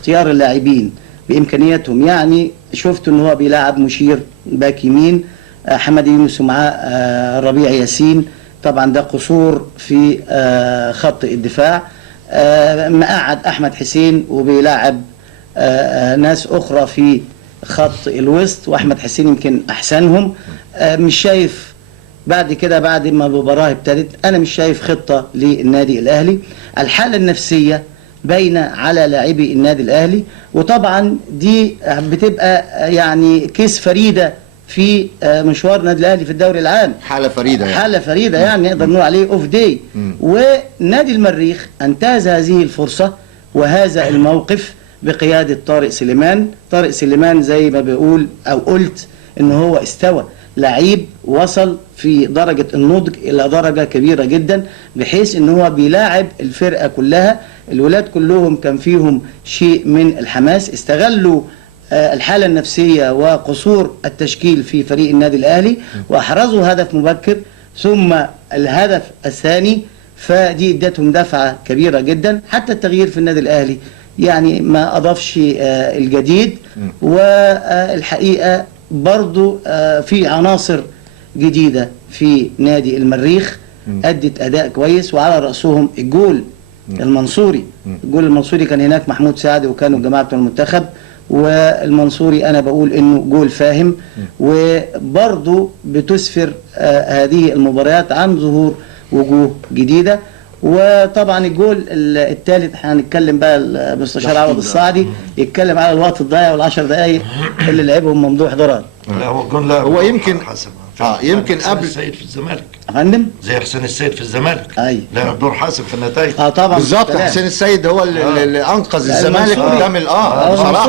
اختيار اللاعبين بامكانياتهم. يعني شفت ان هو بيلاعب مشير باك يمين، حماد يونس ومعاه ربيع ياسين، طبعا ده قصور في خط الدفاع. مقعد احمد حسين وبيلاعب ناس اخرى في خط الوسط، واحمد حسين يمكن احسنهم. مش شايف بعد كده، بعد ما المباراه ابتدت، انا مش شايف خطه للنادي الاهلي. الحاله النفسيه باينه على لاعبي النادي الاهلي، وطبعا دي بتبقى يعني كيس فريده في مشوار النادي الاهلي في الدوري العام. حاله فريده يعني. حاله فريده يعني نقدر نقول عليه اوف داي. ونادي المريخ انتهز هذه الفرصه وهذا الموقف بقياده طارق سليمان. طارق سليمان زي ما بيقول او قلت ان هو استوى لعيب، وصل في درجة النضج إلى درجة كبيرة جدا، بحيث ان هو بيلاعب الفرقة كلها. الولاد كلهم كان فيهم شيء من الحماس، استغلوا الحالة النفسية وقصور التشكيل في فريق النادي الأهلي وأحرزوا هدف مبكر، ثم الهدف الثاني، فدي ادتهم دفعة كبيرة جدا. حتى التغيير في النادي الأهلي يعني ما أضافش الجديد، والحقيقة برضو في عناصر جديدة في نادي المريخ أدت أداء كويس، وعلى رأسهم الجول المنصوري. الجول المنصوري كان هناك محمود سعد وكانوا الجماعة بتوع المنتخب، والمنصوري أنا بقول إنه جول فاهم. وبرضو بتسفر هذه المباريات عن ظهور وجوه جديدة. وطبعا الجول الثالث هنتكلم بقى المستشار عوض الصاعدي يتكلم على الوقت الضايع والعشر دقائق اللي لعبهم ممدوح ضرار. لا هو الجول، لا هو يمكن حسب يمكن حسين قبل السيد في الزمالك يا فندم زي حسين السيد في الزمالك ايوه لعب دور حاسم في النتائج. طبعا بالظبط. حسين السيد هو اللي انقذ الزمالك قدام بصراحه